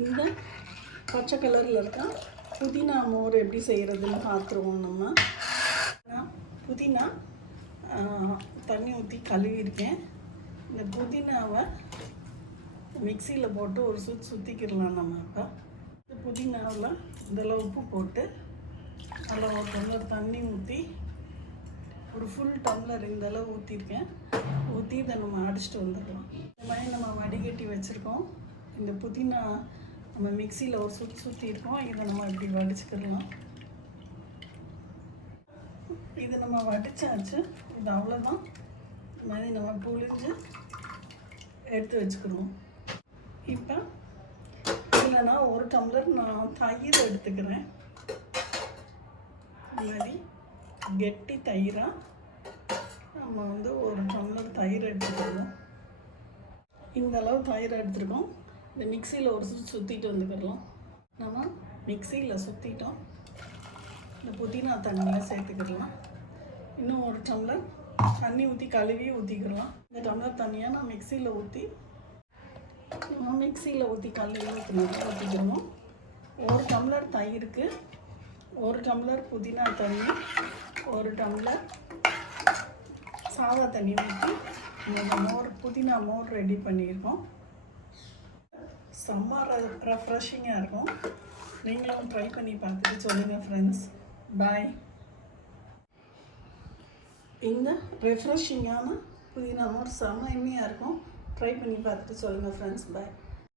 இந்த பச்சை கலரில் இருக்க புதினா மோர் எப்படி செய்கிறதுன்னு பார்த்துருவோம். நம்ம புதினா தண்ணி ஊற்றி கழுவிருக்கேன். இந்த புதினாவை மிக்சியில் போட்டு ஒரு சுற்றிக்கிடலாம். நம்ம இப்போ இந்த புதினாவில் இதெல்லாம் உப்பு போட்டு அதில் ஒரு டம்ளர் தண்ணி ஊற்றி ஒரு ஃபுல் டம்ளர் இந்தளவு ஊற்றிருக்கேன். ஊற்றி இதை நம்ம அடிச்சுட்டு வந்துடலாம். இந்த மாதிரி நம்ம வடிகட்டி வச்சுருக்கோம். இந்த புதினா நம்ம மிக்சியில் ஒரு சுற்றிருக்கோம். இதை நம்ம இப்படி வடிச்சுக்கிடலாம். இது நம்ம வடித்தாச்சு. இது அவ்வளோதான். இந்த மாதிரி நம்ம புளிஞ்சு எடுத்து வச்சுக்கிடுவோம். இப்போ இதில் நான் ஒரு டம்ளர் தயிர் எடுத்துக்கிறேன். இந்த மாதிரி கெட்டி தயிராக நம்ம ஒரு டம்ளர் தயிர் எடுத்துக்கிடுவோம். இந்த அளவு தயிர் எடுத்துருக்கோம். இந்த மிக்சியில் ஒரு சுற்றிட்டு வந்துக்கிடலாம். நம்ம மிக்சியில் சுற்றிட்டோம். இந்த புதினா தண்ணியில் சேர்த்துக்கிடலாம். இன்னும் ஒரு டம்ளர் தண்ணி ஊற்றி கழுவி ஊற்றிக்கிடலாம். இந்த டம்ளர் தண்ணியாக நான் மிக்சியில் ஊற்றி கழுவி ஊற்றிக்கிடணும். ஒரு டம்ளர் தயிருக்கு ஒரு டம்ளர் புதினா தண்ணி, ஒரு டம்ளர் சாதா தண்ணி ஊற்றி இந்த புதினா மோர் ரெடி பண்ணியிருக்கோம். செம்ம ரெஃப்ரெஷிங்காக இருக்கும். நீங்களும் ட்ரை பண்ணி பார்த்துட்டு சொல்லுங்கள் ஃப்ரெண்ட்ஸ். பாய். இந்த ரெஃப்ரெஷிங்கான புதினா மோர் செம்ம இனிமையாக இருக்கும். ட்ரை பண்ணி பார்த்துட்டு சொல்லுங்கள் ஃப்ரெண்ட்ஸ். பாய்.